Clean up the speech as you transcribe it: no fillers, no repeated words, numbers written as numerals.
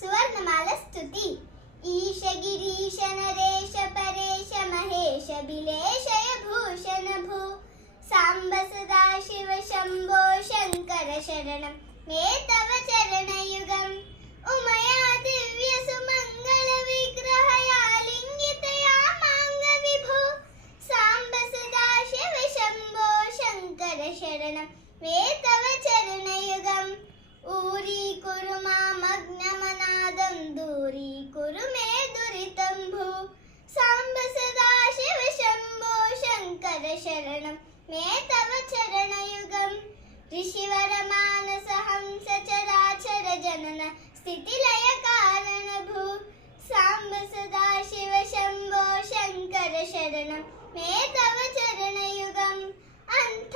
सुवर्णमाल स्तुति। ईश गिरीश नरेश परेश महेश बिलेशय भूषण भू सांब सदा शिव शंभो शंकर शरणं मे तव चरणयुगम् उमया दिव्य सुमंगल विग्रहया लिंगितया मांग विभो सांब सदा शिव शंभो शंकर शरणं मे तव चरणयुगम् ऊरी कुरु मामग्नमनादं दूरी कुरु मे दुरितं भू सांब सदा शिव शंभो शंकर शरणं मे तव चरणयुगम् ऋषिवर मानस हंस चराचर जनन स्थितिलय कारण भू सांब सदा शिव शंभो शंकर शरणं मे तव चरणयुगम् अंत